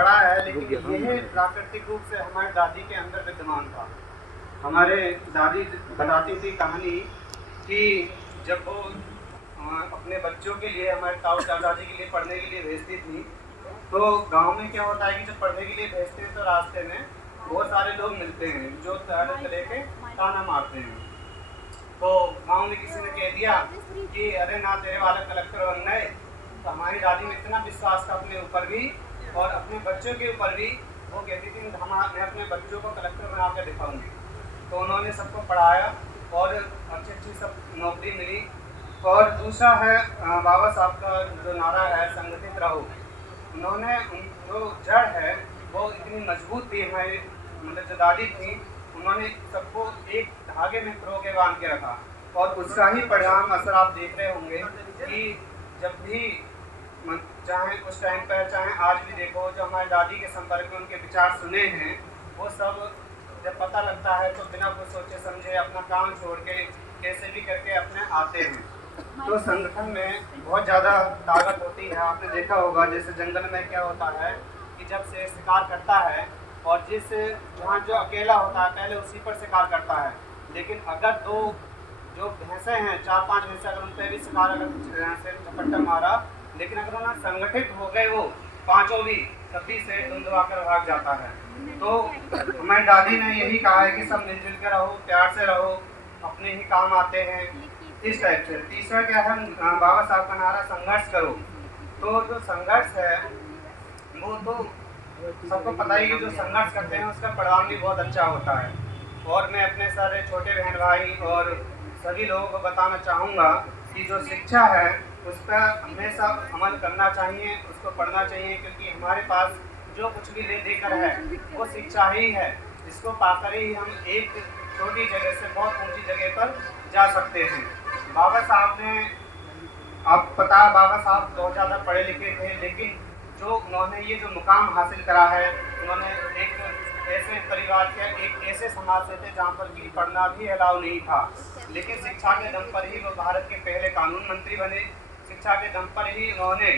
पढ़ा है, लेकिन यह प्राकृतिक रूप से हमारी दादी के अंदर विद्यमान था। हमारे दादी बताती थी कहानी कि जब वो अपने बच्चों के लिए, हमारे ताऊ दादाजी के लिए पढ़ने के लिए भेजती थी, तो गांव में क्या होता है कि जब पढ़ने के लिए भेजते हैं तो रास्ते में बहुत सारे लोग मिलते हैं जो तरह के ताना मारते हैं। तो गांव में किसी ने कह दिया कि अरे ना तेरे वाले कलेक्टर बन गए। तो हमारी दादी में इतना विश्वास था अपने ऊपर भी और अपने बच्चों के ऊपर भी, वो कहती थी मैं अपने बच्चों को कलेक्टर बना कर दिखाऊंगी। तो उन्होंने सबको पढ़ाया और अच्छी अच्छी सब नौकरी मिली। और दूसरा है बाबा साहब का जो नारा है, संगठित रहो। उन्होंने जो जड़ है वो इतनी मजबूत थी, हमारी मतलब जो दादी थी, उन्होंने सबको एक धागे में पिरो के बांध के रखा। और उसका ही परिणाम असर आप देख रहे होंगे कि जब भी चाहे उस टाइम पर चाहे आज भी देखो, जो हमारी दादी के संपर्क में उनके विचार सुने हैं, वो सब जब पता लगता है तो बिना कुछ सोचे समझे अपना काम छोड़ के कैसे भी करके अपने आते हैं। तो संगठन में बहुत ज़्यादा ताकत होती है। आपने देखा होगा जैसे जंगल में क्या होता है कि जब से शिकार करता है और जिस जहाँ जो अकेला होता है पहले उसी पर शिकार करता है, लेकिन अगर दो जो भैंसे हैं, 4-5 भैंसे, अगर उन पर भी शिकार अगर से झपट्टा मारा, लेकिन अगर उन्हें संगठित हो गए वो पांचों भी, तभी से धुंधवा कर भाग जाता है। तो हमारी दादी ने यही कहा है कि सब मिलजुल कर रहो, प्यार से रहो, अपने ही काम आते हैं, इस टाइप से। तीसरा क्या है, बाबा साहब का नारा संघर्ष करो। तो जो संघर्ष है वो तो सबको पता ही है, जो संघर्ष करते हैं उसका परिणाम भी बहुत अच्छा होता है। और मैं अपने सारे छोटे बहन भाई और सभी लोगों को बताना चाहूँगा कि जो शिक्षा है उस पर हमेशा अमल करना चाहिए, उसको पढ़ना चाहिए, क्योंकि हमारे पास जो कुछ भी लेकर है वो शिक्षा ही है, जिसको पाकर ही हम एक छोटी जगह से बहुत ऊंची जगह पर जा सकते हैं। बाबा साहब ने, आप पता, बाबा साहब बहुत ज़्यादा पढ़े लिखे थे, लेकिन जो उन्होंने ये जो मुकाम हासिल करा है, उन्होंने एक ऐसे परिवार के, एक ऐसे समाज से थे जहाँ पर कि पढ़ना भी अलाउ नहीं था, लेकिन शिक्षा के दम पर ही वो भारत के पहले कानून मंत्री बने। शिक्षा के दम पर ही उन्होंने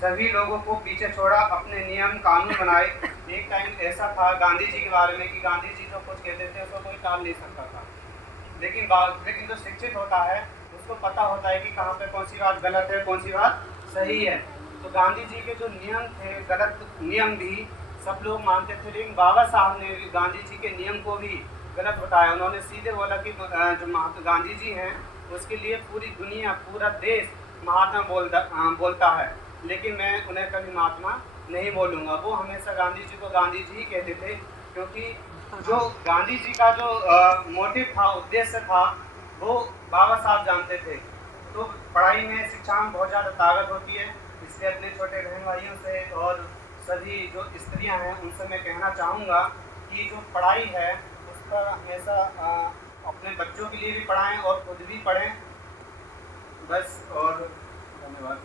सभी लोगों को पीछे छोड़ा, अपने नियम कानून बनाए। एक टाइम ऐसा था गांधी जी के बारे में कि गांधी जी जो कुछ कहते थे उसको कोई टाल नहीं सकता था, लेकिन जो शिक्षित होता है उसको पता होता है कि कहाँ पे कौन सी बात गलत है, कौन सी बात सही है। तो गांधी जी के जो नियम थे, गलत नियम भी सब लोग मानते थे, लेकिन बाबा साहब ने गांधी जी के नियम को भी गलत बताया। उन्होंने सीधे बोला कि जो महात्मा गांधी जी हैं उसके लिए पूरी दुनिया, पूरा देश महात्मा बोलता है, लेकिन मैं उन्हें कभी महात्मा नहीं बोलूँगा। वो हमेशा गांधी जी को गांधी जी ही कहते थे, क्योंकि जो गांधी जी का जो मोटिव था, उद्देश्य था, वो बाबा साहब जानते थे। तो पढ़ाई में, शिक्षा में बहुत ज़्यादा ताकत होती है। इसलिए अपने छोटे बहन भाइयों से और सभी जो स्त्रियां हैं उनसे मैं कहना चाहूँगा कि जो पढ़ाई है उस पर हमेशा अपने बच्चों के लिए भी पढ़ाएं और खुद भी पढ़ें। बस, और धन्यवाद।